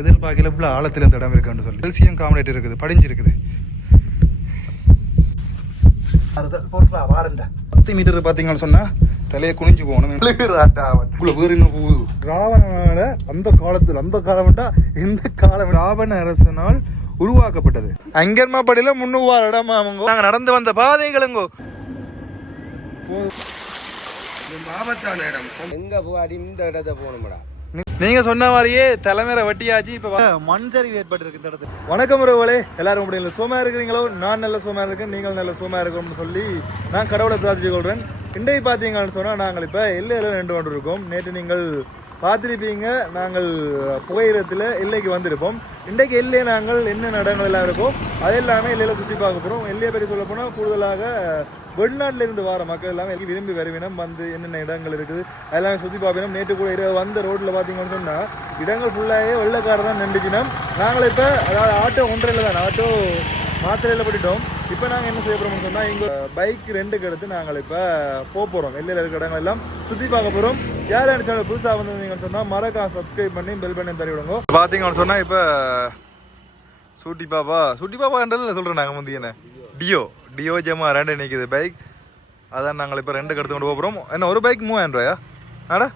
எதிர்பார்க்கல இவ்வளோ ஆழத்தில் இந்த இடம் இருக்குன்னு சொல்லி கெல்சியம் கார்பனேட் இருக்குது படிஞ்சிருக்குது. 10 மீட்டர் பார்த்தீங்கன்னு சொன்னா தலையை குனிஞ்சு போகணும். ராவணனால அந்த காலம்டா எந்த காலம் ராவண அரசனால் உருவாக்கப்பட்டது. அங்கர்மா படியில 300 இடம் அவங்க நாங்க நடந்து வந்த பாதைகளுங்கோ ஆபத்தான இடம். எங்க போவாடி இந்த இடத்த போகணும்டா. நீங்க சொன்ன மாதிரியே தலைமையில வட்டியாச்சு. இப்ப மண் சரிவு ஏற்பட்டு இருக்கு இந்த இடத்துல. வணக்கம் உறவுகளே, எல்லாரும் முடியல சோமா இருக்கிறீங்களோ? நான் நல்ல சோமா இருக்கேன், நீங்கள் நல்ல சோமா இருக்கோம்னு சொல்லி நான் கடவுளை பிரார்த்திச்சு கொள்றேன். இன்றைக்கு பார்த்தீங்கன்னு சொன்னால் நாங்கள் இப்போ எல்லையில் நின்று கொண்டு இருக்கோம். நேற்று நீங்கள் பார்த்துருப்பீங்க, நாங்கள் புகையிரத்தில் எல்லைக்கு வந்திருப்போம். இன்றைக்கு எல்லையை நாங்கள் என்னென்ன இடங்கள் எல்லாம் இருக்கோம் அதெல்லாமே எல்லையில் சுற்றி பார்க்க போகிறோம். எல்லையை பற்றி சொல்ல போனால் கூடுதலாக வெளிநாட்டில் இருந்து வர மக்கள் எல்லாமே விரும்பி வருவினம், வந்து என்னென்ன இடங்கள் இருக்குது அதெல்லாமே சுற்றி பார்ப்பினோம். நேற்று கூட வந்த ரோட்டில் பார்த்தீங்கன்னு சொன்னால் இடங்கள் ஃபுல்லாகவே வெள்ளைக்காரர் தான் நின்றுச்சினோம். நாங்கள் இப்போ அதாவது ஆட்டோ ஒன்றையில் தான் ஆட்டோ மாத்திரையில் போட்டுட்டோம். இப்போ நாங்கள் என்ன செய்ய போகிறோம்னு சொன்னால் இங்கே பைக் ரெண்டுக்கு எடுத்து நாங்கள் இப்போ போகிறோம். வெளியில் இருக்கிற இடங்கள் எல்லாம் சுற்றி பார்க்க போகிறோம். யார் சேனல் புதுசாக வந்திருந்தீங்கன்னு சொன்னால் மறக்காம சப்ஸ்கிரைப் பண்ணி பெல் பண்ணி தள்ளி விடுங்க. பார்த்தீங்கன்னு சொன்னால் இப்போ சூட்டி பாப்பான்றதில் சொல்கிறேன். நாங்கள் வந்து என்ன டியோ ஜமா 2 நிற்கிது பைக். அதான் நாங்கள் இப்போ 2 எடுத்து கொண்டு போகிறோம். என்ன ஒரு பைக் 3000 ரூபாயா? ஆடா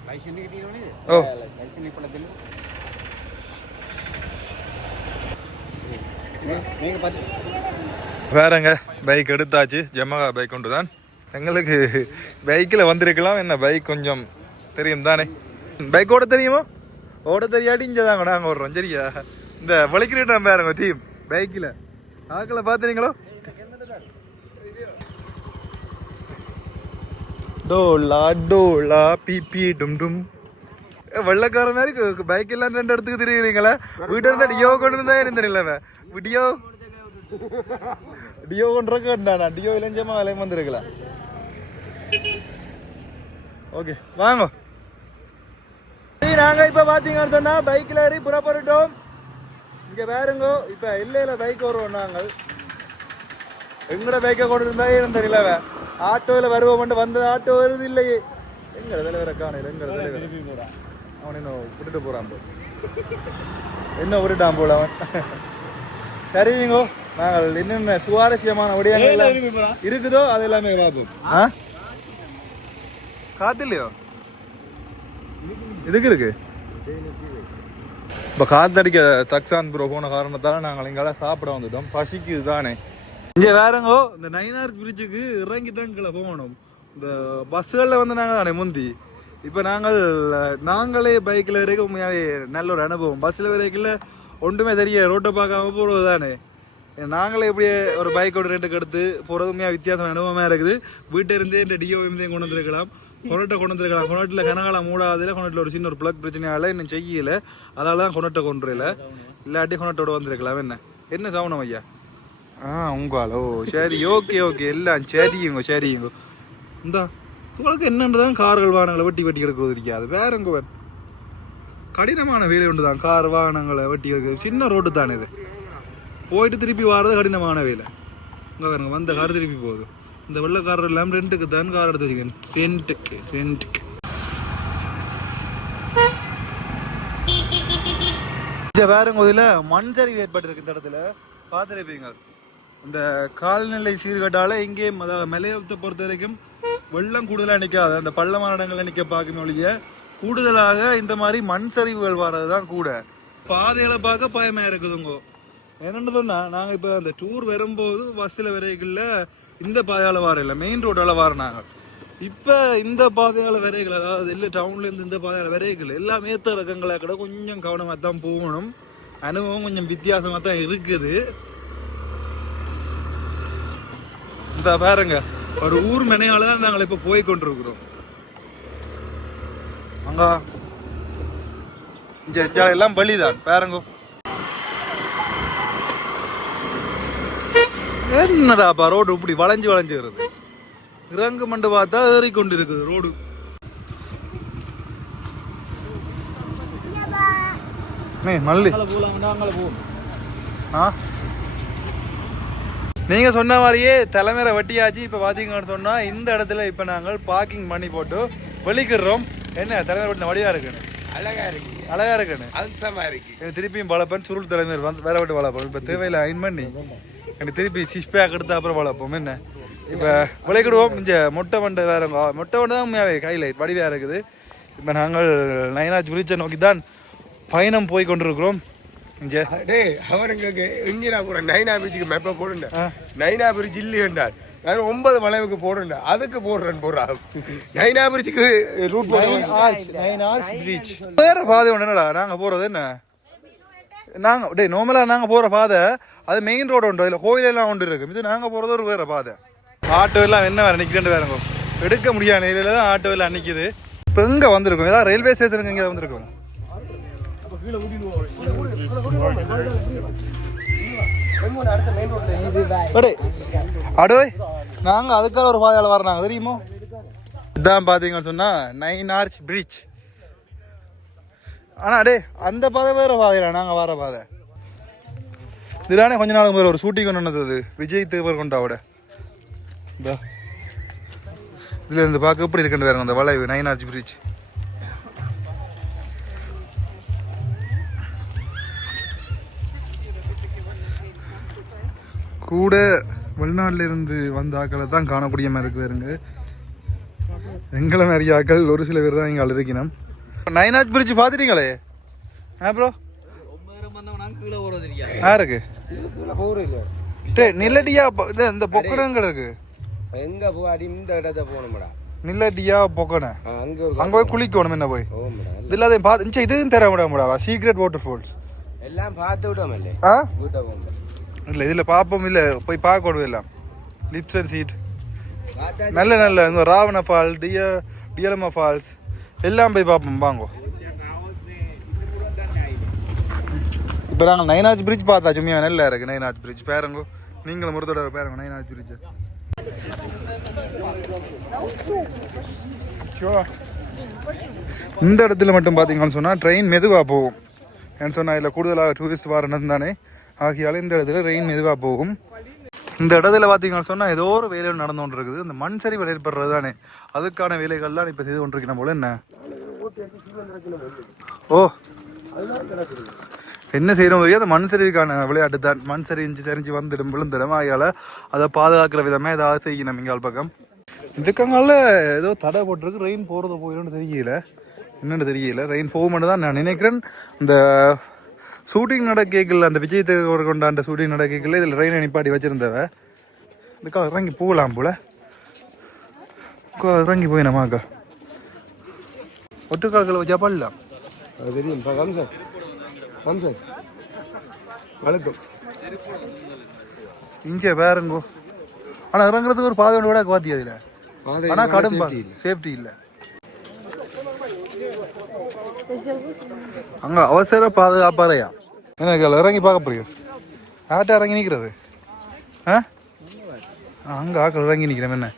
ஓ வேறங்க பைக் எடுத்தாச்சு. ஜமகா பைக் கொண்டு தான் எங்களுக்கு பைக்கில் வந்திருக்கலாம். என்ன பைக் கொஞ்சம் தெரியும் தானே, பைக் ஓட தெரியுமா? ஓட தெரியாட்டி இங்கே தாங்க நாங்கள் ஓடுறோம். சரியா? இந்த வலிக்கிறேன் பாருங்க டீம் பைக்கில் ஆக்களை பார்த்துறீங்களோ? டோலா டோலா பிபி டும் டும் வெள்ளக்கார மாதிரி பைக் எல்லாம் 2 இடத்துக்கு தெரியுறீங்களா? வீட்டு இருந்தா டியோ கொண்டு இருந்தா என்ன தெரியல. டியோ கொண்டுறா டியோ இளைஞமா அலையும் வந்துருக்கலாம். ஓகே வாங்க. நாங்க இப்ப பாத்தீங்கன்னு சொன்னா பைக்ல ஏறி புறப்பட்டுட்டோம். இங்க வேறுங்கோ இப்ப எல்லையில பைக் வருவோம். நாங்கள் எங்கட பைக்கை கொண்டு இருந்தா ஏன்னு தெரியல. ஆட்டோவில் வருவோம் வந்த ஆட்டோ வருது இல்லையே. எங்க தலைவரை காணையில் எங்க தலைவர் அவன் இன்னும் விட்டுட்டு போறான் போல். என்ன விட்டுட்டான் போல அவன். சரிங்கோ, நாங்கள் என்னென்ன சுவாரஸ்யமான விடயங்கள் இருக்குதோ அது எல்லாமே பார்ப்போம். காத்தில்லையோ இதுக்கு இருக்கு. இப்போ காத்தடிக்க தக்சான் ப்ரோ போன காரணத்தால நாங்கள் இங்கால சாப்பிட வந்துட்டோம். பசிக்குது தானே. இங்கே வேறங்கோ இந்த நயினார் பிரிட்ஜுக்கு இறங்கி தான் கீழே போகணும். இந்த பஸ்ஸுகளில் வந்து நாங்கள் தானே முந்தி. இப்போ நாங்களே பைக்கில் வரைக்கும் உண்மையாகவே நல்ல ஒரு அனுபவம். பஸ்ஸில் வரைக்கும் ஒன்றுமே தெரிய ரோட்டை பார்க்காம போகிறது தானே. நாங்களே இப்படியே ஒரு பைக்கோட ரெண்டுக்கு எடுத்து போகிறது உண்மையாக வித்தியாசம் அனுபவமாக இருக்குது. வீட்டை இருந்தே இந்த டிஓஎம்தையும் கொண்டு வந்துருக்கலாம், கொனட்டை கொண்டு வந்துருக்கலாம். கொனட்டில் கனகாலம் மூடாதில் கொனட்டில் ஒரு சின்ன ஒரு பிளக் பிரச்சனையால் இன்னும் செய்யலை. அதால் தான் கொனட்டை கொண்டுல இல்லாட்டி கொனட்டோட வந்துருக்கலாம். என்ன சவுனம் ஐயா? உங்காலோ சரி ஓகே எல்லாம் சரிங்க. இந்த உங்களுக்கு என்னன்றதான் கார்கள் வாகனங்களை வெட்டி எடுக்கிறது இருக்காது. வேற எங்க கடினமான வேலை ஒன்று தான் கார் வாகனங்களை வெட்டி எடுக்கிறது. சின்ன ரோடு தானே இது, போயிட்டு திருப்பி வர்றது கடினமான வேலை. இங்கே பாருங்க வந்த கார் திருப்பி போகுது. இந்த வெள்ளக்காரர் எல்லாம் ரெண்டுக்கு தான் கார் எடுத்து வச்சுக்கேன். ரெண்டுக்கு வேறங்க இதில் மண் சரிவு ஏற்பட்டிருக்கு. இந்த இடத்துல பார்த்துருப்பீங்க. இந்த கால்நிலை சீர்கட்டால எங்கேயும் அதாவது மலையத்தை பொறுத்த வரைக்கும் வெள்ளம் கூடுதலாக நிற்காது. அந்த பள்ளமான இடங்கள்ல நிற்க பார்க்கணும் ஒழிய கூடுதலாக இந்த மாதிரி மண் சரிவுகள் வர்றது தான் கூட. பாதைகளை பார்க்க பயமா இருக்குதுங்கோ. என்னென்னு சொன்னால் நாங்கள் இப்போ அந்த டூர் வரும்போது பஸ்ஸில் வரைகளில் இந்த பாதையால் வரையில மெயின் ரோட்டால் வரணாங்க. இப்போ இந்த பாதையால் வரைகள் அதாவது இல்லை டவுன்லேருந்து இந்த பாதையால் வரைகள் எல்லாம் ஏற்ற ரகங்களை கூட கொஞ்சம் கவனமாக தான் போகணும். அனுபவம் கொஞ்சம் வித்தியாசமாக தான் இருக்குது. இந்த பாருங்க ஒரு ஊர் மெனையால தான் நாங்கள் இப்ப போய் கொண்டிருக்கிறோம். அங்க எல்லாம் பலிதான் பாருங்க. என்னடாப்பா ரோடு இப்படி வளைஞ்சு வருது. இறங்கு மண்டு பார்த்தா ஏறிக்கொண்டு இருக்குது ரோடு. மல்லி நீங்க சொன்ன மாதிரியே தலைமையில வட்டியாச்சு. இப்ப பாத்தீங்கன்னு சொன்னா இந்த இடத்துல இப்ப நாங்கள் பார்க்கிங் பண்ணி போட்டு வெளிக்கிறோம். என்ன தலைமையில வட்டின வடிவா இருக்குன்னு அழகா இருக்கு. அழகா இருக்குன்னு அம்சமா இருக்கு. எனக்கு திருப்பியும் வளர்ப்பேன் சுருள் தலைமையில் வந்து வேற விட்டு வளர்ப்போம் இப்போ தேவையில்லை அயன் பண்ணி எனக்கு திருப்பி சிஷ் பேக் எடுத்து அப்புறம் வளர்ப்போம் என்ன இப்போ விளைக்கிடுவோம் இங்கே மொட்டை வண்டை வேற மொட்டை வண்டை தான் உண்மையாவே ஹைலைட் வடிவாக இருக்குது இப்போ நாங்கள் நைனாஜ் பிரிட்ஜை நோக்கி தான் பயணம் போய் கொண்டிருக்கிறோம் இங்கே டேய் அவனுக்கு இந்திரா கூட நைனா பீச்சுக்கு மேப்பை போடுங்க. நைனா பிரிட்ஜ் இல்லை என்றால் நான் 9 வளைவுக்கு போடுறேன் அதுக்கு போடுறான் நைனா பிரிட்ஜுக்கு ரூட் பிரிட்ஜ் வேற பாதை ஒன்று என்னடா நாங்கள் போகிறது என்ன நாங்கள் டே நார்மலாக நாங்கள் போகிற பாதை அது மெயின் ரோடு உண்டு அதில் கோயிலெல்லாம் ஒன்று இருக்குது இது நாங்கள் போகிறது ஒரு வேறு பாதை ஆட்டோ எல்லாம் என்ன வேறு நிற்கிறேன் வேறுங்க எடுக்க முடியாத நிலையில தான் ஆட்டோ எல்லாம் நிற்கிது இப்போ எங்கே வந்திருக்கோம் ஏதாவது ரயில்வே ஸ்டேஷனுக்கு இங்கே வந்திருக்கோம் அடோய் நாங்கள் அதுக்காக ஒரு பாதையால் வரோம் தெரியுமோ இதான் பார்த்தீங்கன்னு சொன்னால் 9 ஆர்ச் பிரிட்ஜ் ஆனால் அடே அந்த பாதை வேறு பாதையில நாங்கள் வர பாதை இதுலானே கொஞ்ச நாளுக்கு முதல்ல ஒரு ஷூட்டிங் ஒன்று நடந்தது விஜய் தேவர்கொண்டாவோட இதுல இருந்து பார்க்க எப்படி இருக்குன்னு வேற அந்த வளைவு 9 ஆர்ச் பிரிட்ஜ் கூட வெளிநாட்டில் இருந்து வந்த ஆக்களை தான் காணக்கூடிய மாதிரி இருக்குதுங்க எங்களை நிறைய ஆக்கள் ஒரு சில பேர் தான் இங்கே இருக்கணும் 9 ஆர்ச் பிரிட்ஜ் பார்த்துட்டீங்களே ப்ரோ யாருக்கு நில்லடியா இந்த பொக்கனங்க இருக்கு எங்க போடி இந்த இடத்த போகணும்டா நில்லடியா பொக்கனை அங்க போய் குளிக்கணும் என்ன போய் இது இல்லாத பார்த்து இதுவும் தர விடாமடா சீக்ரெட் வாட்டர் ஃபால்ஸ் எல்லாம் பார்த்து விட்டோம் இல்லை இல்லை இதில் பார்ப்போம் இல்லை போய் பார்க்கணும் எல்லாம் லிப்ஸ் அண்ட் சீட் நல்ல நல்ல இங்கே ராவண ஃபால் டியலமா ஃபால்ஸ் எல்லாம் போய் பார்ப்போம் வாங்கோ இப்போ நாங்கள் 9 ஆர்ச் பிரிட்ஜ் பார்த்தா சும்மியா நல்லா இருக்கு 9 ஆர்ச் பிரிட்ஜ் பேருங்கோ நீங்களும் முறத்தோட பேருங்க 9 ஆர்ச் பிரிட்ஜ் இந்த இடத்துல மட்டும் பார்த்தீங்கன்னு சொன்னால் ட்ரெயின் மெதுவாக போகும் ஏன்னு சொன்னால் இதில் கூடுதலாக டூரிஸ்ட் வரணும் தானே ஆகியால இந்த இடத்துல ரெயின் மெதுவாக போகும் இந்த இடத்துல பார்த்தீங்கன்னு சொன்னால் ஏதோ ஒரு வேலை நடந்து கொண்டு இருக்குது இந்த மண் சரிவு ஏற்படுறது தானே அதுக்கான வேலைகள்லாம் இப்போ செய்து கொண்டிருக்கணும் போல என்ன ஓ என்ன செய்யணும் அந்த மண் சரிவுக்கான விளையாட்டு தான் மண் சரிஞ்சு வந்துடும் விழுந்துடும் ஆகியால அதை பாதுகாக்கிற விதமாக ஏதாவது செய்யணும் இங்கால் பக்கம் இதுக்கங்கால ஏதோ தடை போட்டிருக்கு ரெயின் போகிறது போயிடும்னு தெரியல என்னென்னு தெரியல ரெயின் போகும்னு தான் நான் நினைக்கிறேன் இந்த ஷூட்டிங் நடக்கல அந்த விஜய் தேவர் கொண்டாண்ட ஷூட்டிங் நடக்கல இதில் ரெயினை நிப்பாட்டி வச்சுருந்தவ இதுக்காக இறங்கி போகலாம் போல இறங்கி போய் நம்மக்கா ஒட்டுக்காக்களை வச்சா பண்ணலாம் அது தெரியும் வணக்கம் இங்கே வேறங்கோ ஆனால் இறங்குறதுக்கு ஒரு பாதை ஒன்று கூட பாத்தி அதில் ஆனால் கடும் சேஃப்டி இல்லை அங்கே அவசர பாதுகாப்பாறையா எனக்கு இறங்கி பார்க்க போறியும் யார்கிட்ட இறங்கி நிற்கிறது அங்கே ஆக்கள் இறங்கி நிற்கிறேன் என்ன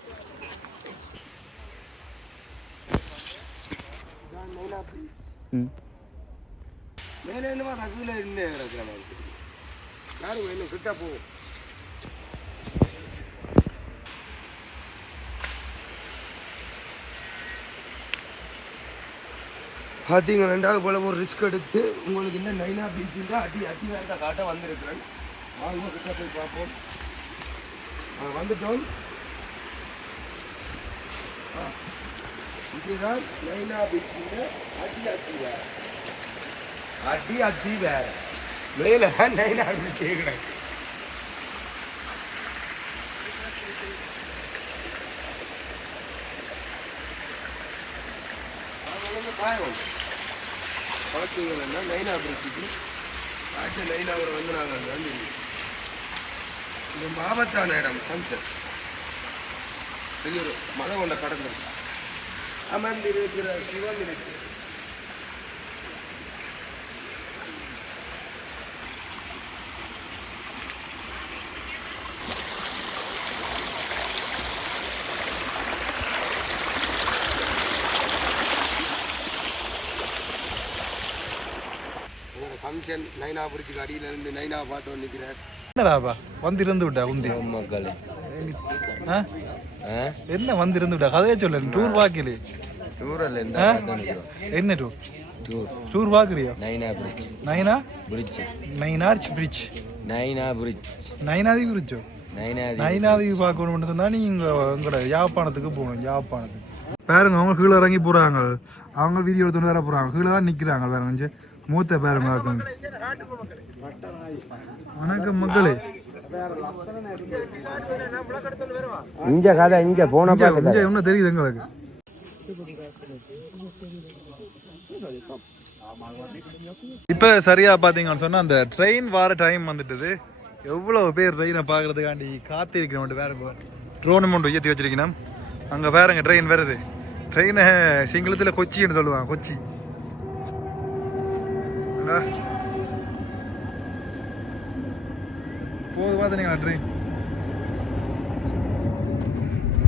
மேலே என்னமா தகுதியில் என்ன இருக்கிறாங்க யாரும் இன்னும் கிட்டா போகும் பார்த்தீங்க 2வது போல ஒரு ரிஸ்க் எடுத்து உங்களுக்கு என்ன நைனா பீச்சுண்டா அடி வேற காட்ட வந்திருக்கிறேன் வாங்க கிட்ட போய் பார்ப்போம் வந்துட்டோம் இதுதான் நைனா பீச்சுங்க அடி வேற மேல நைனா பீச் கேட்குறேன் பார்த்தீங்கன்னா நைனா பிரிட்ஜுக்கு ஆட்டு நைனாவில் வந்து நாங்கள் வந்து இது ஆபத்தான இடம் ஃபங்க்ஷன் பெரிய ஒரு மலை கொண்ட கடந்தோம் அமர்ந்து இருக்கிற சிவன் இருக்கு ஃபங்க்ஷன் நைனா பிடிச்சி அடியில இருந்து நைனா பார்த்து நிற்கிறார் என்னடாப்பா வந்து இருந்து விட்டா உந்தி மக்கள் என்ன வந்து இருந்து விட்டா கதையை சொல்ல டூர் வாக்கிலே டூர் அல்ல என்ன டூர் டூர் பார்க்குறியா? நைனா பிரிட்ஜ். நைனா பிரிட்ஜ். நைனார்ச் பிரிட்ஜ். நைனா பிரிட்ஜ். நைனாதி பிரிட்ஜோ? நைனாதி. நைனாதி பார்க்கணும்னு சொன்னால் நீங்கள் உங்களோட யாழ்ப்பாணத்துக்கு போகணும். யாழ்ப்பாணத்துக்கு பாருங்க, அவங்க கீழே இறங்கி போகிறாங்க. அவங்க வீடியோ எடுத்துட்டு வர போகிறாங்க. கீழே தான் நிற்கிறாங்க. வேற கொஞ்சம் மூத்த பாருங்க. வணக்கம் மக்களே. இங்க கதை இங்க போன இங்க என்ன தெரியுது எங்களுக்கு? இப்ப சரியா பாத்தீங்கன்னு சொன்னா அந்த ட்ரெயின் வர டைம் வந்துட்டுது. எவ்வளவு பேர் ட்ரெயினை பாக்குறதுக்காண்டி காத்திருக்கணும். வேற ட்ரோன் அமௌண்ட் உயர்த்தி வச்சிருக்கணும். அங்க பாருங்க ட்ரெயின் வருது. ட்ரெயினை சிங்களத்துல கொச்சின்னு சொல்லுவாங்க. கொச்சி போது பாத்தீங்களா ட்ரெயின்?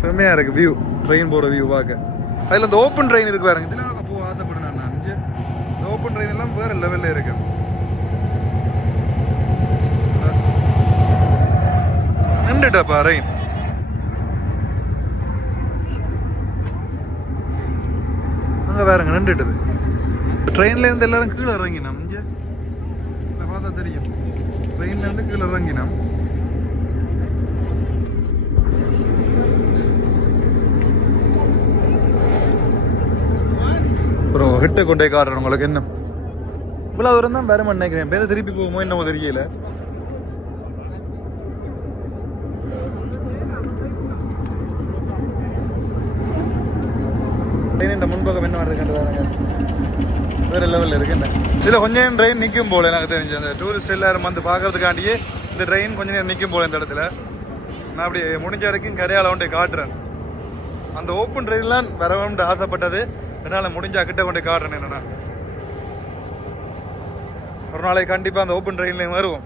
செம்மையா இருக்கு வியூ. ட்ரெயின் போற வியூ பார்க்க. அதுல இந்த ஓப்பன் ட்ரெயின் இருக்கு பாருங்க. இதுல போ ஆசைப்படுறேன் நான். இந்த ஓப்பன் ட்ரெயின் எல்லாம் வேற லெவல்ல இருக்கு. நின்றுட்டப்பா ட்ரெயின். அங்க பாருங்க நின்றுட்டது. ட்ரெயின்ல இருந்து எல்லாரும் கீழே இறங்கினோம். இங்க பார்த்தா தெரியும். ட்ரெயின்ல இருந்து கீழே இறங்கினோம். அப்புறம் கிட்ட கொண்டே காட்டுறேன் உங்களுக்கு. என்ன இவ்வளவு தூரம் தான் வேற நினைக்கிறேன். பேர திருப்பி போகுமோ என்னமோ தெரியல. ட்ரெயின் முன்பக்கம் என்ன இருக்குன்றாங்க. வேற லெவலில் இருக்கு. என்ன இதில் கொஞ்சம் ட்ரெயின் நிற்கும் போல எனக்கு தெரிஞ்சு. அந்த டூரிஸ்ட் எல்லாரும் வந்து பார்க்கறதுக்காண்டியே இந்த ட்ரெயின் கொஞ்சம் நேரம் நிற்கும் போல இந்த இடத்துல. நான் அப்படி முடிஞ்ச வரைக்கும் கரையாள கொண்டே காட்டுறேன். அந்த ஓப்பன் ட்ரெயின்லாம் வரணும்னு ஆசைப்பட்டது. என்னால் முடிஞ்சா கிட்ட கொண்டே காட்டுறேன். என்னன்னா ஒரு நாளைக்கு கண்டிப்பாக அந்த ஓப்பன் ட்ரெயின்லேயும் வருவோம்.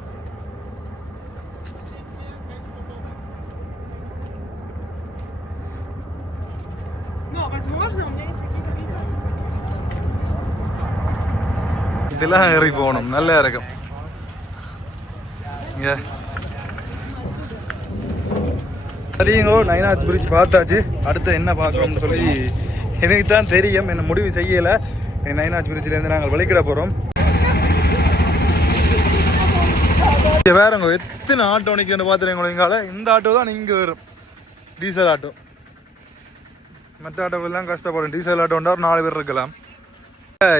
இதெல்லாம் ஏறி போகணும். நல்லா இருக்கும். இங்க சரிங்கோ, நைனாத் பிரிட்ஜ் பார்த்தாச்சு. அடுத்து என்ன பார்க்கணும்னு சொல்லி எனக்கு தான் தெரியும். என்ன முடிவு செய்யலை. நைனாத் பிரிட்ஜிலேருந்து நாங்கள் வெளிக்கிட போகிறோம். வேறங்க எத்தனை ஆட்டோ நிற்கன்னு பார்த்துருங்க. எங்கால இந்த ஆட்டோ தான் இங்கே வரும். Diesel auto. மற்ற ஆட்டோக்கெல்லாம் கஷ்டப்படும். டீசல் ஆட்டோண்டா ஒரு 4 பேர் இருக்கலாம்.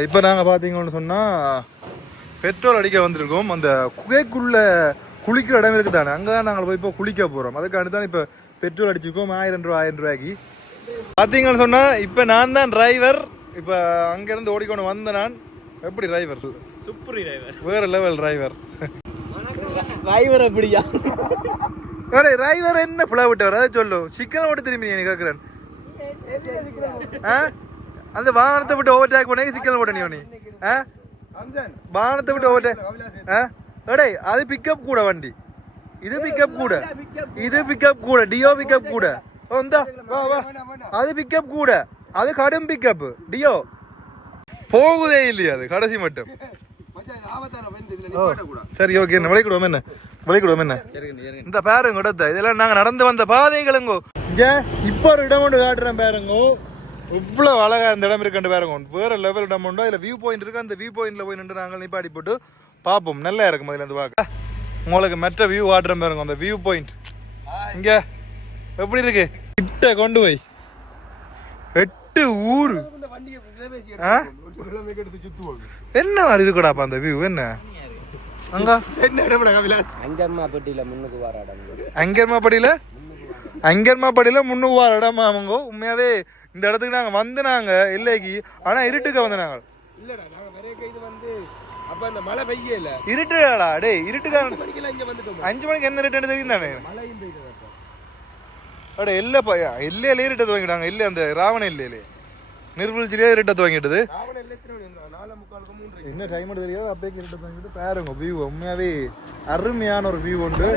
இப்போ நாங்கள் பார்த்தீங்கன்னு சொன்னால் பெட்ரோல் அடிக்க வந்திருக்கோம். அந்த குகைக்குள்ள குளிக்கிற இடம் இருக்குது தானே, அங்கே தான் நாங்கள் போய் இப்போ குளிக்க போகிறோம். அதுக்காண்டி தான் இப்போ பெட்ரோல் அடிச்சிருக்கோம். 1000 ரூபாய்க்கு. பார்த்தீங்கன்னு சொன்னால் இப்போ நான் தான் டிரைவர். இப்போ அங்கேருந்து ஓடிக்கொண்டு வந்த நான். எப்படி டிரைவர்? Super driver. வேற லெவல் டிரைவர். டிரைவர் அப்படியா? டிரைவர் என்ன புலா விட்டவர்? அதை சொல்லு. சிக்கன் ஓட்டு திரும்பி நீ கேட்குறேன். அந்த வாகனத்தை விட்டு ஓவர்டேக் பண்ணி சிக்கல் போட்ட நீ வாகனத்தை விட்டு ஓவர்டேக். அது பிக்கப் கூட வண்டி. இது பிக்கப் கூட. இது பிக்கப் கூட. டியோ பிக்கப் கூட. அது பிக்கப் கூட. அது கடும் பிக்கப். டியோ போகுதே இல்லையா அது கடைசி மட்டும். சரி ஓகே. என்ன விளைக்கிடுவோம்? என்ன விளைக்கிடுவோம்? என்ன இந்த பாருங்க இடத்த. இதெல்லாம் நாங்க நடந்து வந்த பாதைகளுங்கோ. இங்க இப்ப ஒரு இடம் ஒன்று காட்டுறேன் பாருங்கோ. இவ்வளவு அழகா இந்த இடம் இருக்குன்னு பாருங்க. வேற லெவல் இடம் உண்டோ. இதுல வியூ பாயிண்ட் இருக்கு. அந்த வியூ பாயிண்ட்ல போய் நின்று நாங்கள் நிப்பாடி போட்டு பார்ப்போம். நல்லா இருக்கும். அதுல இருந்து பார்க்க உங்களுக்கு மெட்ட வியூ காட்டுறேன் பாருங்க. அந்த வியூ பாயிண்ட் இங்க எப்படி இருக்கு? கிட்ட கொண்டு போய் 8 ஊரு என்ன மாதிரி இருக்குடாப்பா அந்த வியூ. என்ன அங்க அங்கர்மாப்பட்டியில முன்னுக்கு வர இடம். அங்கர்மாப்பட்டியில முன்னுக்கு வர இடமா? அவங்க உண்மையாவே இந்த இடத்துக்கு நாங்க வந்து நாங்க இல்லைக்கு. ஆனா இருட்டுக்க வந்து நாங்க இருட்டுடா. டே இருட்டுக்கா 5 மணிக்கு என்ன இருட்டு தெரியும் தானே? அட இல்லப்பா இல்லையில இருட்ட துவங்கிட்டாங்க. இல்லை அந்த ராவண இல்லையிலே நிர்வகிச்சிலே இருட்ட துவங்கிட்டது. என்ன டைம் தெரியாது. அப்படியே இருட்ட துவங்கிட்டு பாருங்க வியூ. உண்மையாவே அருமையான ஒரு வியூ உண்டு.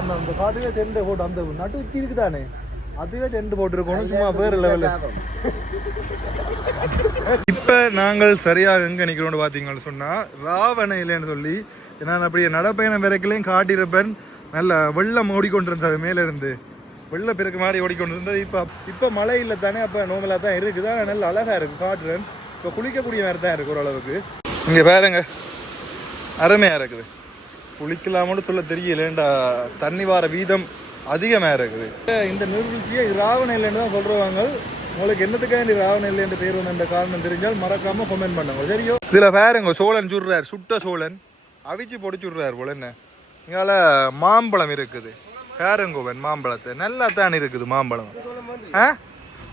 அந்த காட்டுவே டென்ட் போட்டு அந்த நட்டு உச்சி இருக்குதானே அதுவே டென்ட் போட்டுருக்கணும். சும்மா வேற லெவல்ல. இப்ப நாங்கள் சரியாக எங்க நிக்கிறோம்னு பாத்தீங்கன்னு சொன்னா ராவண இல்லைன்னு சொல்லி நான் அப்படியே நடப்பயணம் வரைக்கலையும் காட்டியிருப்பேன். நல்ல வெள்ளம் ஓடிக்கொண்டிருந்தது மேல இருந்து. வெள்ள பெருக்கு மாதிரி ஓடிக்கொண்டு இருந்தது. இப்போ மழை இல்லை தானே, அப்போ நோமலாக தான் இருக்குது. ஆனால் நல்ல அழகாக இருக்குது காட்டுறேன். இப்போ குளிக்கக்கூடிய மாதிரி தான் இருக்குது ஓரளவுக்கு. இங்கே பாருங்க, அருமையாக இருக்குது. குளிக்கலாமோன்னு சொல்ல தெரியலேண்டா, தண்ணி வார வீதம் அதிகமாக இருக்குது. இந்த நிகழ்ச்சியை ராவண இல்லைன்னு தான் சொல்கிறவங்க. உங்களுக்கு என்னத்துக்காண்டி ராவண இல்லைன்னு பேர் வந்த காரணம் தெரிஞ்சால் மறக்காமல் கமெண்ட் பண்ணுங்க. சரியோ? இதில் பாருங்க, சோழன் சுடுறார், சுட்ட சோழன் அவிச்சு பொடிச்சுடுறார் போல. என்ன இங்கால மாம்பழம் இருக்குது பாருங்கோவன், மாம்பழத்தை நல்லா தான் இருக்குது மாம்பழம்.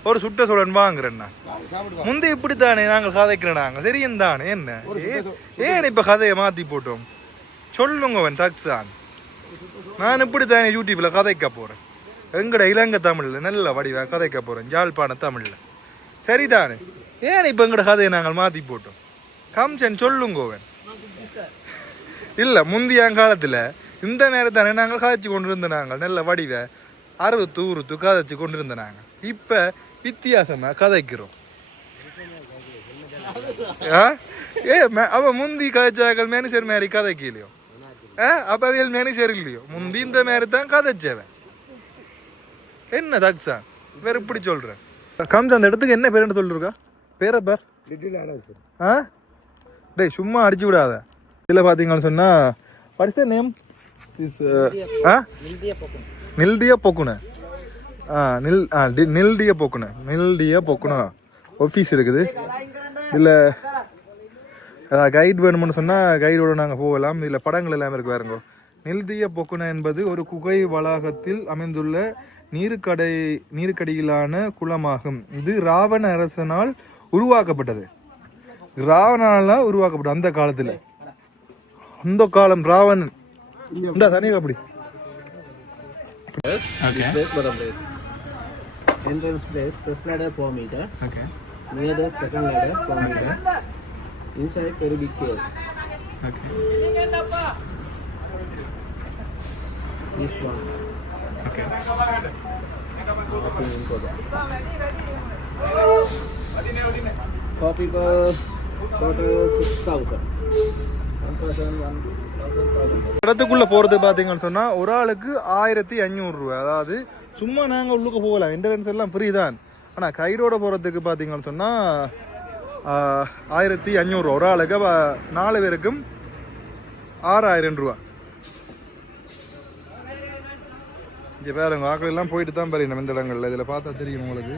ஒரு சுட்ட சோழன் வாங்குறேன்னா முந்தி இப்படித்தானே நாங்கள் கதைக்கிறோம். நாங்கள் தெரியும் தானே, என்ன ஏன் இப்போ கதையை மாற்றி போட்டோம் சொல்லுங்கவன் தக்ஸான். நான் இப்படித்தானே யூடியூப்ல கதைக்க போறேன். எங்கட இலங்கை தமிழ்ல நல்ல வடிவா கதைக்க போறேன், யாழ்ப்பாண தமிழ்ல. சரிதானே, ஏன் இப்போ எங்கட கதையை நாங்கள் மாற்றி போட்டோம்? கம்சன் சொல்லுங்கோவன். இல்லை, முந்தைய காலத்தில் இந்த நேரம் தானே நாங்கள் காய்ச்சி கொண்டு இருந்த நாங்கள் நல்ல வடிவை அறுபத்து ஊறுத்து கதைச்சு கொண்டு இருந்த நாங்கள். இப்போ வித்தியாசமா கதைக்கிறோம். அவன் முந்தி கதைச்சாக்கள் மேனேஜர் மாதிரி கதைக்கலையோ, அப்போ அவியல் மேனேஜர் இல்லையோ, முந்தி இந்த மாதிரி தான் கதைச்சவன். என்ன தக்ஸா வேற இப்படி சொல்கிறேன்? கம்சன் அந்த இடத்துக்கு என்ன பேருன்னு சொல்லிருக்கா? பேர பேர் டேய் சும்மா அடிச்சு விடாத. இதில் பார்த்தீங்கன்னு சொன்னால் வாட்ஸ் த நேம் இஸ் நில்டியா பொக்குன. நில்டியா பொக்குன ஆஃபீஸ் இருக்குது. இதில் கைட் வேணும்னு சொன்னால் கைடோட நாங்கள் போகலாம். இதில் படங்கள் எல்லாமே இருக்கு பாருங்க. நில்டியா பொக்குன என்பது ஒரு குகை வளாகத்தில் அமைந்துள்ள நீருக்கடியிலான குளமாகும். இது ராவண அரசனால் உருவாக்கப்பட்டது. ராவணால உருவாக்கப்பட்டது அந்த காலத்தில். அந்த காலம் ராவணன் இந்த தண்ணீர் அப்படி. Entrance place, first ladder 4 meter. Okay. Near the second ladder 4 meter. Inside very big cave. Okay. This one. Okay. For people, total 6,000. இடத்துக்குள்ள போறது பாத்தீங்கன்னு சொன்னா ஒரு ஆளுக்கு 1500 ரூபாய். அதாவது சும்மா நாங்க உள்ளுக்கு போகலாம், என்ட்ரன்ஸ் எல்லாம் ஃப்ரீ தான். ஆனா கைடோட போறதுக்கு பாத்தீங்கன்னு சொன்னா 1500 ரூபா ஒரு ஆளுக்கு. 4 பேருக்கும் 6000 ரூபா. இங்க பாருங்க, ஆக்கள் எல்லாம் போயிட்டு தான் பாருங்க இந்த இடங்கள்ல. இதுல பார்த்தா தெரியும் உங்களுக்கு.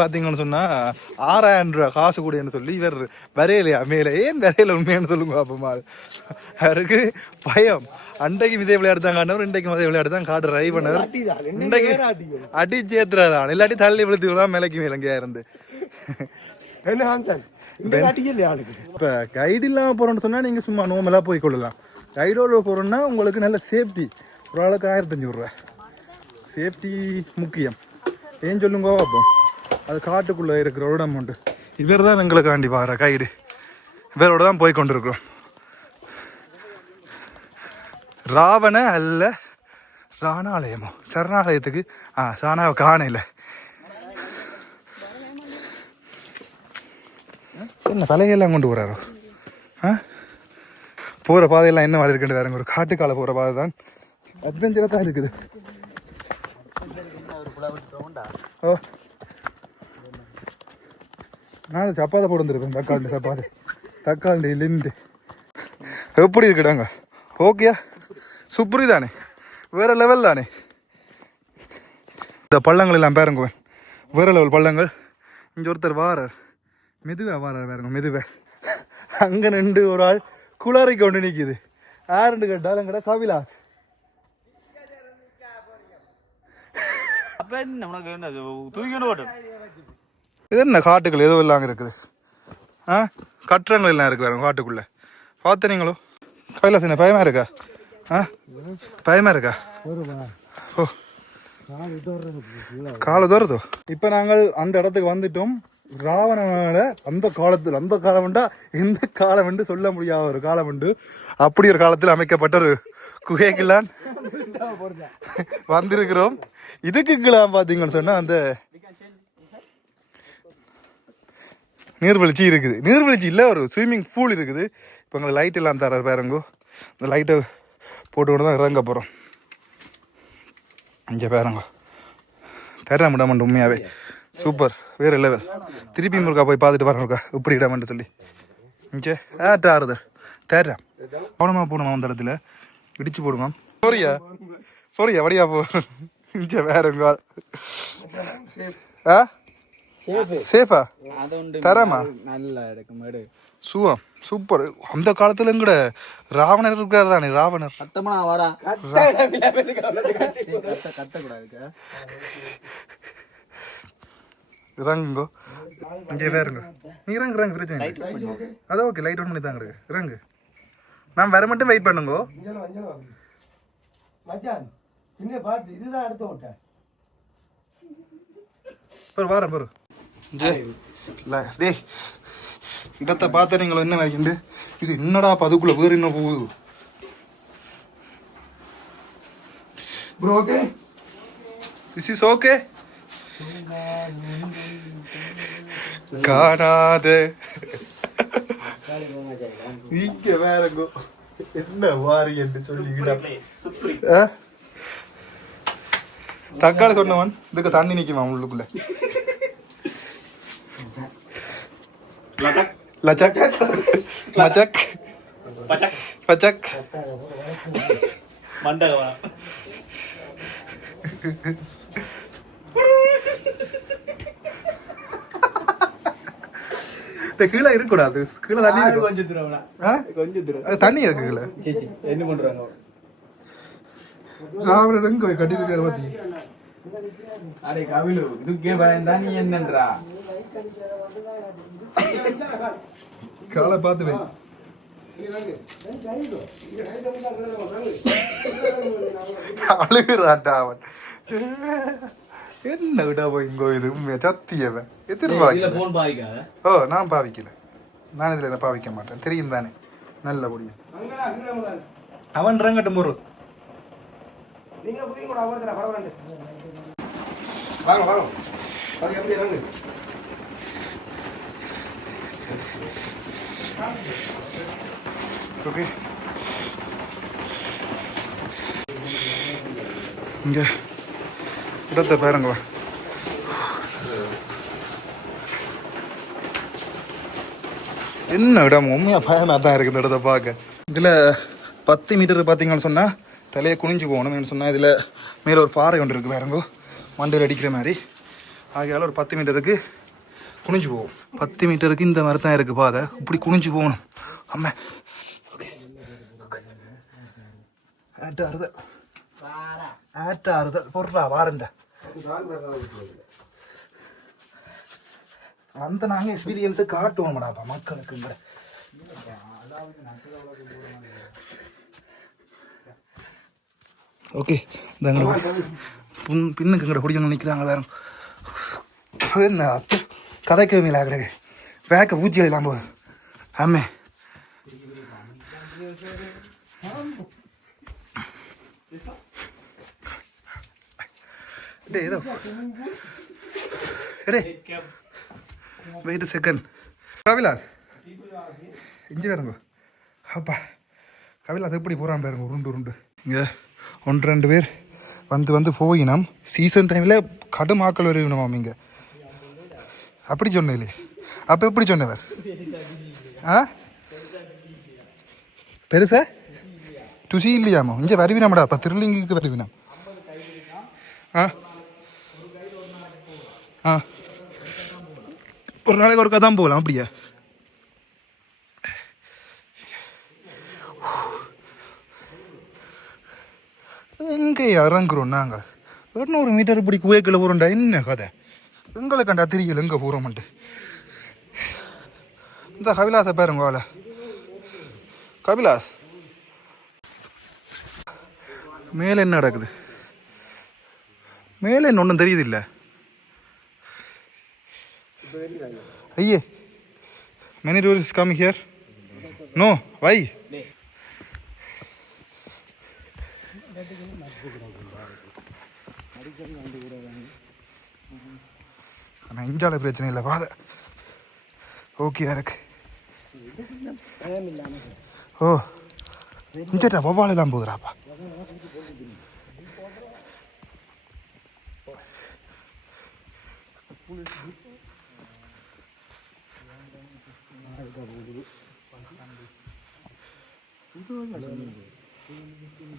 பார்த்தீங்கன்னு சொன்னா 6000 ரூபா காசு கூடன்னு சொல்லி இவர் வரையிலையா மேலே. ஏன் வரையில உண்மையானு சொல்லுங்க. அப்பமா அவருக்கு பயம். அன்றைக்கு இதே விளையாட்டு தான் காட்டினவர், இன்றைக்கு அதே விளையாட்டு தான் காட்டுற ரைவனர். இன்றைக்கு அடி சேர்த்துறாதான், இல்லாட்டி தள்ளி விழுத்து விடா மேலைக்கு மேலங்கயா இருந்து. இப்ப கைடு இல்லாம போறோம்னு சொன்னா நீங்க சும்மா நோமெல்லாம் போய் கொள்ளலாம். கைடோட போறோம்னா உங்களுக்கு நல்ல சேஃப்டி. ஒரு ஆளுக்கு 1500 ரூபா சேஃப்டி முக்கியம். ஏன் சொல்லுங்க அப்போ. அது காட்டுக்குள்ளே இருக்கிற ஒரு அமௌண்ட்டு. இவர் தான் எங்களுக்காண்டி வர கைடு. இவரோட தான் போய் கொண்டிருக்கிறோம். ராவண அல்ல ராணாலயமோ சரணாலயத்துக்கு சாணாவை காணையில். என்ன பலகையெல்லாம் கொண்டு போகிறாரோ? போகிற பாதையெல்லாம் என்ன மாதிரி இருக்குன்னு வேறுங்க. ஒரு காட்டுக்கால போகிற பாதை தான், அட்வென்ச்சராக தான் இருக்குது. ஓ, நான் சப்பாத்தை போட்டு வந்துருப்பேன். தக்காளி லிண்டு எப்படி இருக்குடாங்க? ஓகேயா, சூப்பர் தானே, வேற லெவல் தானே. இந்த பள்ளங்கள் எல்லாம் பாருங்க, வேற லெவல் பள்ளங்கள். இங்கே ஒருத்தர் வாரார், மெதுவா வாரார் பாருங்க, மெதுவா. அங்கே நின்று ஒரு ஆள் குளறி கொண்டு நிற்கிது. யாருன்னு கேட்டாலும் எங்கடா கபிலாஸ். இது என்ன காட்டுக்குள்ள ஏதோ இல்லாமல் இருக்குது. கட்டுறங்கள் எல்லாம் இருக்கு வேறு காட்டுக்குள்ள. பார்த்தீங்களோ கைலாஸ்? என்ன பயமா இருக்கா? பயமா இருக்கா? ஓ, காலை தோறதோ. இப்போ நாங்கள் அந்த இடத்துக்கு வந்துட்டோம். ராவணனால அந்த காலம் உண்டா எந்த காலம் என்று சொல்ல முடியாத ஒரு காலம் உண்டு. அப்படி ஒரு காலத்தில் அமைக்கப்பட்ட ஒரு குகைக்கெல்லாம் வந்திருக்கிறோம். இதுக்குலாம் பார்த்தீங்கன்னு சொன்னா அந்த நீர்வீழ்ச்சி இருக்குது. நீர்வீழ்ச்சி இல்லை, ஒரு ஸ்விம்மிங் பூல் இருக்குது. இப்போ எங்களை லைட் எல்லாம் தரார் பாருங்கோ. இந்த லைட்டை போட்டு கொண்டு தான் இறங்க போகிறோம். இங்கே பாருங்க தர முடியாமண்டு உண்மையாகவே சூப்பர் வேறு லெவல். திருப்பி முருக்கா போய் பார்த்துட்டு வரணுக்கா இப்படி இடமான்னு சொல்லி இங்கே ஏட்டா ஆறுது தேர்றேன் கவனமாக போடுமா அந்த இடத்துல இடிச்சு போடுமா. சோரியா வடியா போ இங்கே வேற ஆ சேஃபா தரமா நல்லா இருக்கும் மேடு சூவா சூப்பர். அந்த காலத்துல எங்கட ராவணர் இருக்காரு தானே ராவணர். இறங்குங்கோ இங்கே வேறுங்க நீ இறங்கு பிரச்சனை அதான் ஓகே லைட் ஆன் பண்ணி தாங்க இறங்கு. நான் வர மட்டும் வெயிட் பண்ணுங்கோ. வாரம் பாரு டேய் இடத்தை பார்த்த நீங்களும் என்ன நினைக்கிண்டு இது என்னடா அதுக்குள்ள வேறு என்ன போகுது bro. Okay this is okay. காணாத இங்க வேறங்கோ என்ன வாரி என்று சொல்லி தக்காளி சொன்னவன் இதுக்கு தண்ணி நிக்குமா உள்ளுக்குள்ள லச்சக் லச்சக் பச்சக் மண்டகவா கீழே இருக்கக்கூடாது. கீழே தண்ணி இருக்கு கொஞ்சம் தூரம் தண்ணி இருக்கு கீழே. என்ன பண்றாங்க ராவணன் எங்க கட்டிருக்காரு பாத்தி. அரே கவிலு இதுக்கே பயந்தா நீ என்னன்றா காலை பார்த்து வை. அழுகிறான்டா அவன். என்ன விடா போய் இங்கோ இது சத்தியவன் எதிர்பார்க்க. ஓ நான் பாவிக்கல. நான் இதுல என்ன பாவிக்க மாட்டேன் தெரியும் தானே நல்லபடியா. அவன் ரங்கட்டும் போரு ஓகே. இங்க இடத்தை பாருங்களா என்ன இடம் உண்மையா பயமா தான் இருக்குது இந்த இடத்த பார்க்க. இதுல 10 மீட்டர் பார்த்தீங்கன்னு சொன்னா தலையை குனிஞ்சு போகணும்னு சொன்னா இதுல மேல ஒரு பாறை ஒன்று இருக்கு பாருங்கோ மண்டையில் அடிக்கிற மாதிரி. ஆகையால ஒரு 10 மீட்டருக்கு குனிஞ்சு போவோம். 10 மீட்டருக்கு இந்த மாதிரி தான் இருக்கு பாதை. இப்படி குனிஞ்சு போகணும். அம்மா ஆறுதல் பொருளா வாரண்ட அந்த நாங்க எக்ஸ்பீரியன்ஸை காட்டுவோம்டாப்பா மக்களுக்கு. ஓகே பின்னுக்கு இங்கட குடிக்கணும் நிற்கிறாங்க வேற என்ன அத்தை கதைக்க மேலே கிடையாது வேக்க பூச்சி எல்லாம் போகுது. ஆமே ஏதோ எடே வெயிட் செகண்ட் கவிலாஸ் இஞ்சி வேறுங்க அப்பா கவிலாஸ் எப்படி போகிறான் பாருங்க உருண்டு உருண்டு. இங்கே 1-2 பேர் வந்து போயினோம். சீசன் டைமில் கடுமாக்கள் வருவினோம் இங்கே அப்படி சொன்னே. அப்போ எப்படி சொன்னவர் பெருசா டுசி இல்லையாமோ இங்கே வருவினாமடா அப்போ திருலிங்குக்கு வருவினாம். ஒரு நாளைக்கு ஒரு கதான் போகலாம் அப்படியா. எங்கே இறங்குறோம் நாங்கள் 200 மீட்டர் இப்படி குவைக்கில் போகிறோம்டா. என்ன கதை எங்களை கண்டா தெரியல எங்கே போகிறோம்ட்டு. இந்த கவிலாசை பாருங்க வாழ கவிலாஸ் மேலே என்ன நடக்குது மேலே என்ன ஒன்றும் தெரியுது இல்லை. ஐயே many tourists come here. No, why? ஆனால் இந்தியாவில் பிரச்சனை இல்லை பாதை ஓகே இருக்கு. ஓ இஞ்சட்டா வவ்வாலெல்லாம் போகுறாப்பா.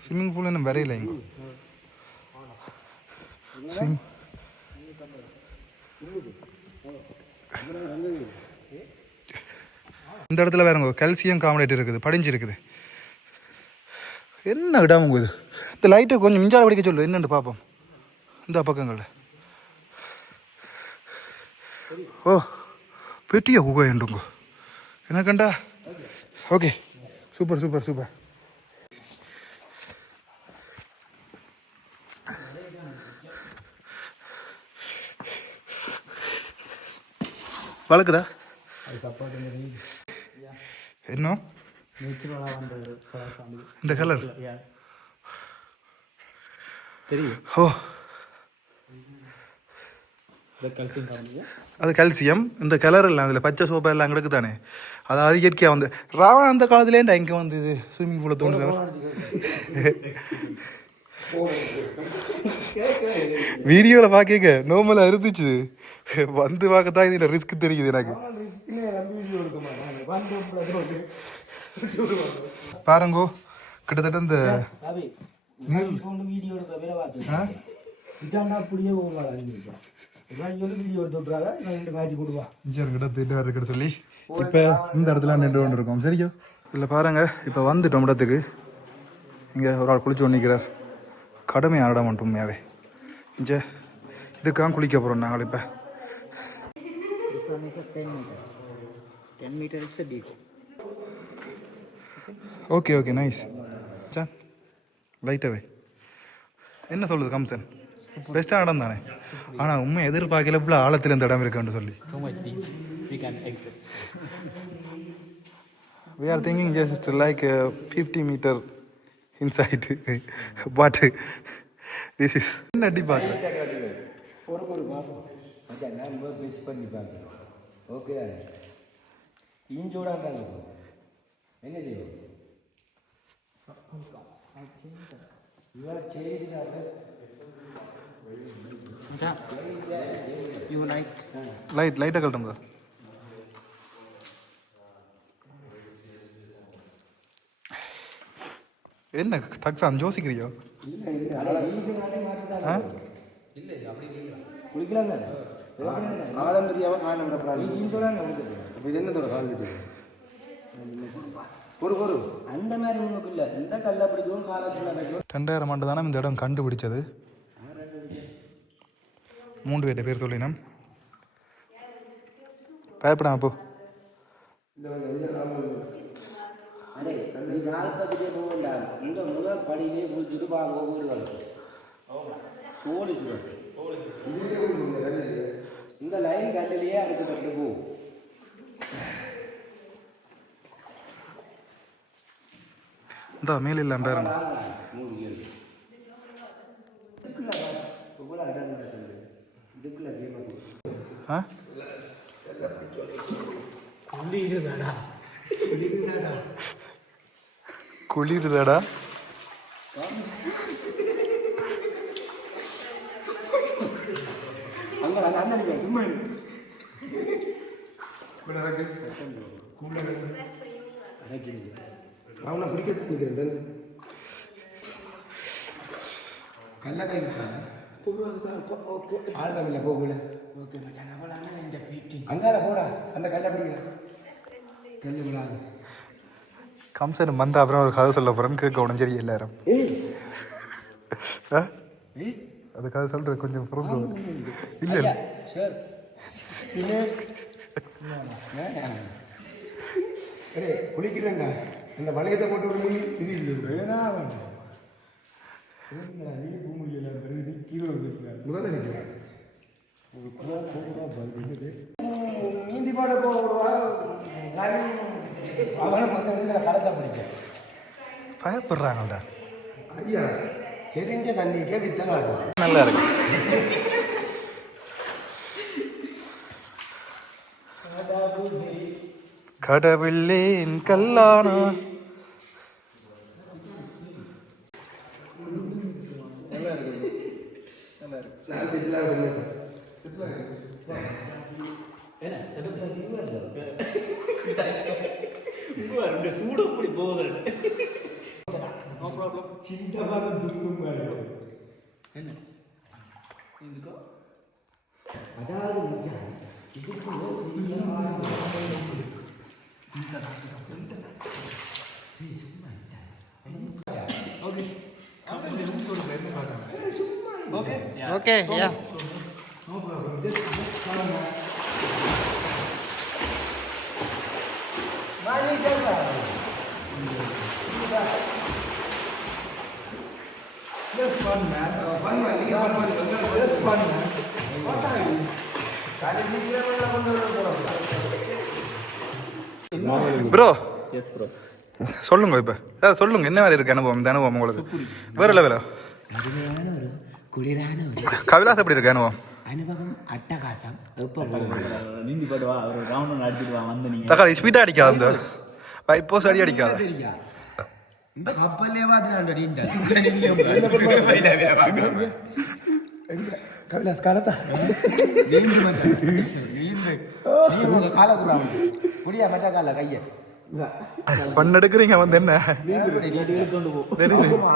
ஸ்விம்மிங் பூல் இன்னும் வரையில இங்க இந்த இடத்துல வேறங்க கல்சியம் கார்பனேட் இருக்குது படிஞ்சிருக்குது. என்ன விடாம இது இந்த லைட்டை கொஞ்சம் மிஞ்சால படிக்க சொல்லு என்னென்னு பார்ப்போம். இந்த பக்கங்களில் ஓ பெட்டியா குகைண்டுங்க என்ன கண்டா. Okay super super super. வளர்க்குதா என்ன இந்த கலர் ஓ அது கல்சியம். இந்த கலர் எல்லாம் அதில் பச்சை சோப்பா எல்லாம் கிடக்கு தானே அதாவது இயற்கையாக வந்து ராவண அந்த காலத்துலேண்டா இங்கே வந்து ஸ்விம்மிங் பூலை தோன்றுறவர் வீடியோவில் பார்க்க நோமலாக இருந்துச்சு வந்து பார்க்கத்தான் இதில் ரிஸ்க் தெரியுது எனக்கு. பாருங்கோ கிட்டத்தட்ட இந்த சொல்லி இப்போ இந்த இடத்துல நின்று கொண்டு இருக்கோம். சரியோ இல்லை பாருங்க இப்போ வந்துட்டோம் இடத்துக்கு. இங்கே ஒரு ஆள் குளிச்சு நிற்கிறார். கடுமையான இடம் மட்டும் உண்மையாவே இங்கே இதுக்காக குளிக்க போகிறோம் நாங்கள். இப்போ 10 meters is a deep. Okay okay nice sir லைட்டாகவே என்ன சொல்லுது கம்சன் பெஸ்ட்டாக இடம் தானே. ஆனால் உண்மை எதிர்பார்க்கல இவ்வளோ ஆழத்தில் இந்த இடம் இருக்குன்னு சொல்லி. We are thinking just like 50 meter inside but this is என்ன அடி பார்க்குறேன். ஓகே இஞ்சோட என்ன செய்யும் லைட்டாக கழட்டும் சார். என்ன தக்ஸான் யோசிக்கிறியோ? அந்த மாதிரி உங்களுக்கு இல்லை. இந்த கல்லை பிடிக்கும் காலத்தில் 2000 ஆண்டு தானே இந்த இடம் கண்டுபிடிச்சது. 3 பேர் சொல்லினோம். பயப்படாம போ. இந்த முதல் படியிலே குளிச்சுட்டு இந்த லைன் கல்லிலேயே அடுக்கப்பட்டு போ. இந்த மேல இல்லை பேர் குளிருதாடா. சும்மா அவனை பிடிக்க நிற்கிறேன். கல்ல கை ஆழ்வமில்ல போகல. ஓகே அங்கால போடா அந்த கல்லை பிடிக்கிற கல்லு விழாது. கம்சன் வந்த அப்புறம் ஒரு கதை சொல்ல போறேன்னு கேட்க உடஞ்சரி எல்லாரும். அது கதை சொல்ற கொஞ்சம் பொறுப்பு இல்லை சார். குளிக்கிறேங்க இந்த வளையத்தை போட்டு விட இது இல்லை வேணா வேண்டாம். நீ போக முடியல முதல்ல நிற்கிறேன். நீந்தி பாட களத்தை பிடிச்ச பயப்படுறாங்கடா. ஐயா தெரிஞ்ச தண்ணிக்கே வித்தனாடு நல்லா இருக்கு. கடவுளேன் கல்லானா சூடு அப்படி போகுது. என்ன இதுக்கோ அதாவது okay okay ya bro yes bro சொல்லுங்க இப்போ சொல்லுங்க என்ன மாதிரி இருக்கு அனுபவம் இந்த அனுபவம் உங்களுக்கு வேற லெவலோ அருமையான ஒரு குளிரான ஒரு கவிலாஸ் எப்படி இருக்கு அனுபவம் அனுபவம் அட்டகாசம் எப்போ நீந்தி போட்டு வா ஒரு ரவுண்ட் அடிச்சுட்டு வா வந்து நீங்க தக்காளி ஸ்பீடாக அடிக்காது அந்த இப்போ சரி அடிக்காது இந்த கப்பல்லே பார்த்து கவிலாஸ் காலத்தா காலக்குறாங்க முடியா மச்சா கால கைய பண்ண எடுக்கிறீங்க வந்து என்ன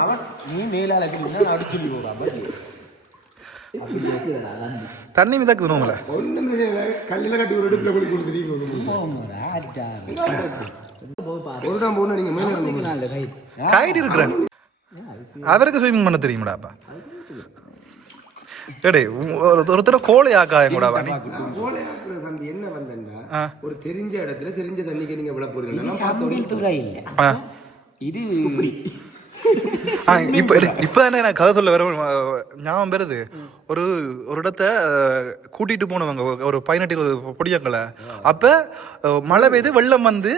அவன் நீ மேலால அடிச்சு போவா தண்ணி மிதக்குது நோம்பல ஒன்றும் கல்லில் கட்டி ஒரு இடத்துல கொண்டு கொடுக்குறீங்க ஒரு டைம் போனா நீங்க மேலே கைடு இருக்கிறேன் அவருக்கு ஸ்விமிங் பண்ண தெரியுமாடாப்பா டேய் ஒருத்தர கோழை ஆக்காத கூடாவா நீ கோலையாக்குற தம்பி என்ன வந்தேன்னா ஒரு தெரிஞ்ச இடத்துல தெரிஞ்ச தண்ணிக்கு நீங்க விட போறீங்க துறை இல்லை இது இப்ப தானே நான் கதை சொல்ல வர ஞாபகம் பெறுது ஒரு இடத்த கூட்டிட்டு போனவங்க ஒரு 18-20 பொடியங்களை அப்ப மழை பெய்து வெள்ளம் வந்து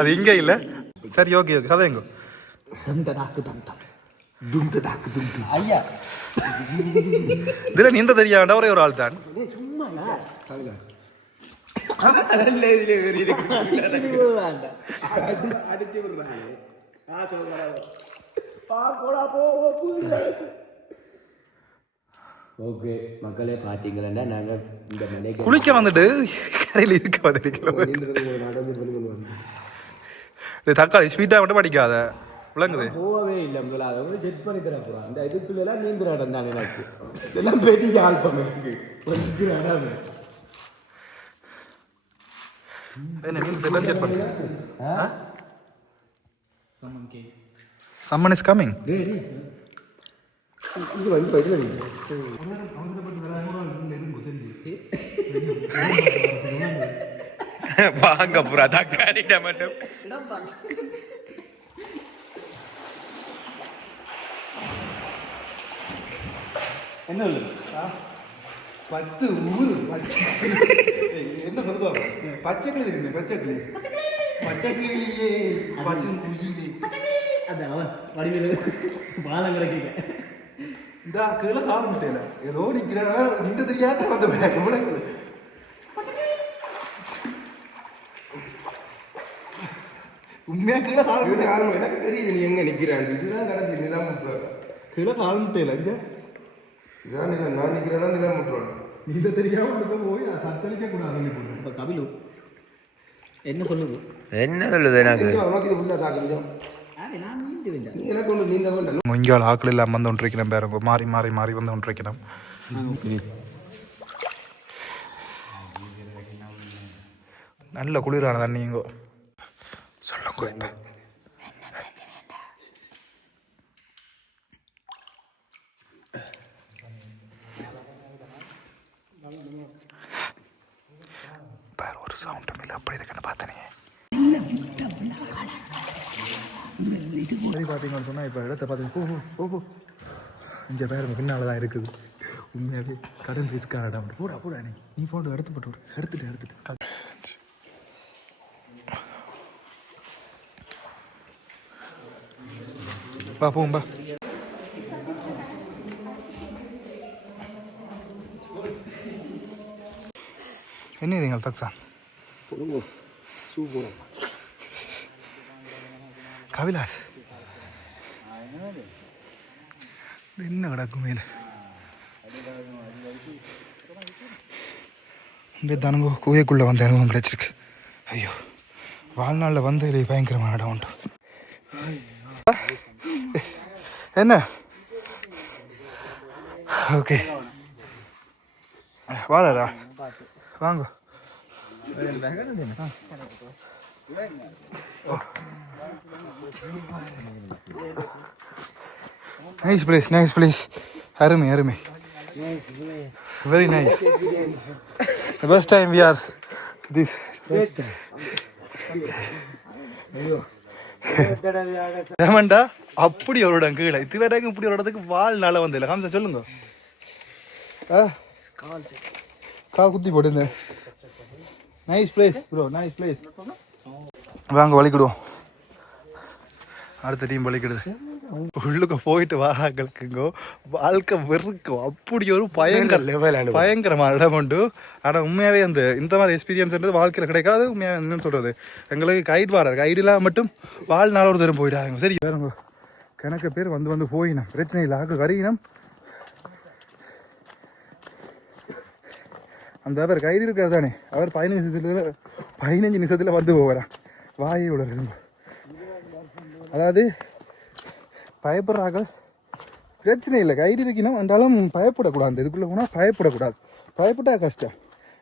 அது இங்க இல்ல சரி ஓகே ஓகே கதை எங்க ஐயா இதுல நீந்த தெரியாண்ட ஒரே ஒரு ஆள் தான் ஓகே மக்களே பாத்தீங்களா நாங்க இந்த மலை குளிக்க வந்துட்டு கரையில் இருக்க வந்து தக்காளி ஸ்வீட்டா மட்டும் படிக்காத விளங்குது போகவே இல்லை முதல்ல அதை வந்து செட் பண்ணி தர போறான் அந்த இதுக்குள்ள எல்லாம் நீந்திர இடம் தான் எனக்கு இதெல்லாம் பெரிய ஆல்பம் எனக்கு என்ன நீ செட் செட் பண்ணு someone is coming இது வந்து பதில வாங்க புறா தக்காளி டமாட்டோ என்ன இல்லை 10 ஊரு என்ன சொல்லுவா பச்சை கிளி இருக்கு பச்சை கிளியே பச்சை குயிலே அது அவன் வடிவில் பாலம் கிடைக்கல இந்த கீழே காண முடியல ஏதோ நிக்கிறா இந்த தெரியாத வந்து உண்மையா கீழே காண முடியல எனக்கு தெரியுது நீ எங்க நிக்கிறாங்க இதுதான் கடைசி நிலம் கீழே காண முடியல இங்க இதான் நிலம் நான் நிக்கிறதா நிலம் முட்டுறோம் இந்த தெரியாம போய் தத்தளிக்க கூடாது இப்போ கபிலு என்ன சொல்லுது என்ன சொல்லுது எனக்கு உனக்கு இது உள்ள தாக்குறோம் நான் நீந்து வேண்டாம் நீ எனக்கு ஒன்று நீந்த வேண்டாம் இங்கால ஆக்கள் எல்லாம் வந்து கொண்டிருக்கணும் பேருங்க மாறி மாறி மாறி வந்து கொண்டிருக்கணும் நல்ல குளிரான தண்ணி இங்கோ சொல்லுங்க பேர் ஒரு சவுண்ட் இல்லை அப்படி இருக்குன்னு பார்த்தனே பார்த்தீங்கன்னு சொன்னால் இப்போ இடத்த பார்த்தீங்க ஓஹோ இங்கே பேருங்க பின்னால் தான் இருக்குது உண்மையாகவே கடன் ரிஸ்க்கான இடம் போடா நீ போட்டு எடுத்து போட்டு எடுத்துட்டு பா போகும்பா என்ன நீங்கள் தக்ஸா சூப்பர் கவிலாஸ் என்ன கிடக்கும் மேலே இந்த தனங்கோ குகைக்குள்ளே வந்த அனுபவம் கிடைச்சிருக்கு. ஐயோ வாழ்நாளில் வந்ததிலே பயங்கரமான இடம் உண்டு. என்ன ஓகே வாரா வாங்க. நைஸ் பிளேஸ் அருமை very nice. First time we are this ஏமாண்டா அப்படி ஒரு இடம் கீழே இது வரைக்கும் இப்படி ஒரு இடத்துக்கு வாழ்நாள வந்து இல்லை. காமிச்சா சொல்லுங்க. கால் குத்தி போட்டு. Nice place bro, nice place. வாங்க வலிக்கிடுவோம். அடுத்த டீம் வலிக்கிடுது. உள்ளுக்க போயிட்டு வாராங்களுக்குங்கோ வாழ்க்கை வெறுக்கும். அப்படி ஒரு பயங்கரமான இடம் உண்டு. ஆனால் உண்மையாகவே இந்த மாதிரி எக்ஸ்பீரியன்ஸ்ன்றது வாழ்க்கையில் கிடைக்காது. உண்மையாக என்னன்னு சொல்கிறது, எங்களுக்கு கைடு வராரு. கைடுலாம் மட்டும் வாழ்நாள் ஒரு தரம் போயிடாங்க. சரி வேறு கணக்கு பேர் வந்து போயினோம், பிரச்சனை இல்லை. ஆக்கள் வரையினம். அந்த அவர் கைடு இருக்கார் தானே, அவர் 15 நிமிஷத்தில் வந்து போகிறான். வாயை உள்ள அதாவது பயப்படுறாங்க, பிரச்சனை இல்லை. கைடு இருக்கணும் என்றாலும் பயப்படக்கூடாது. அந்த இதுக்குள்ளே போனால் பயப்படக்கூடாது. பயப்பட்டா கஷ்டம்.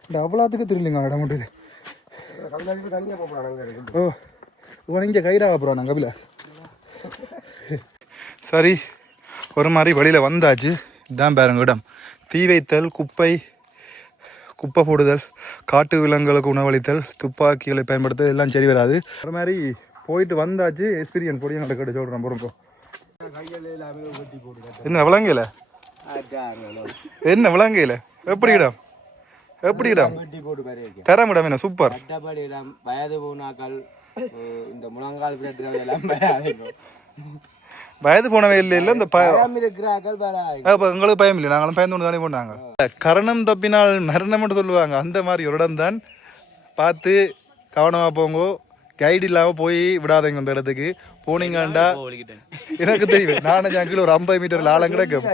இந்த அவ்வளோத்துக்கு தெரியலைங்க இடம் மட்டும். ஓ இவன் இங்கே கைடாக போகிறான் நாங்கள் கபில. சரி ஒரு மாதிரி வழியில் வந்தாச்சு. இதான் பாருங்க இடம். தீ வைத்தல், குப்பை போடுதல், காட்டு விலங்குகளுக்கு உணவளித்தல், துப்பாக்கிகளை பயன்படுத்த எல்லாம் சரி வராது. ஒரு மாதிரி போயிட்டு வந்தாச்சு. எக்ஸ்பீரியன்ஸ் போடி நடக்கிட்டு சொல்கிறேன். பொறுப்போம் என்ன விளங்கல, என்ன விளங்கல. எப்படி இடம் தரம் இடம் என்ன சூப்பர். வயது போனவே இல்லை. இந்த எங்களுக்கு பயம் இல்லை, நாங்களும் பயந்து தானே போனாங்க. கரணம் தப்பினால் மரணம் சொல்லுவாங்க. அந்த மாதிரி ஒரு இடம் தான். பார்த்து கவனமாக போங்க. கைடு இல்லாமல் போய் விடாதீங்க. அந்த இடத்துக்கு போனீங்கண்டா எனக்கு தெரியும். நானும் ஜாங்கில் ஒரு 50 மீட்டர் ஆழம் கிடக்கும்.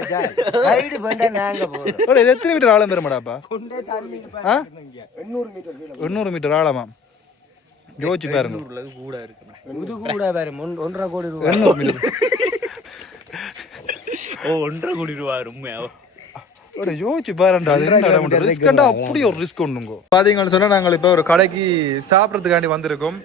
எத்தனை மீட்டர் ஆழம் பெறுமாடாப்பா? 800 மீட்டர் ஆழமா? யோசிச்சு பாருங்க. 1.5 கோடி ரூபாய். 800 மீட்டர். ஓ 1.5 கோடி ரூபாய் உண்மையா? ஒரு யோசிச்சு பாருண்டா. அப்படி ஒரு ரிஸ்க் ஒண்ணுங்க. பாத்தீங்கன்னு சொன்னா நாங்கள் இப்போ ஒரு கடைக்கு சாப்பிட்றதுக்காண்டி வந்திருக்கோம்.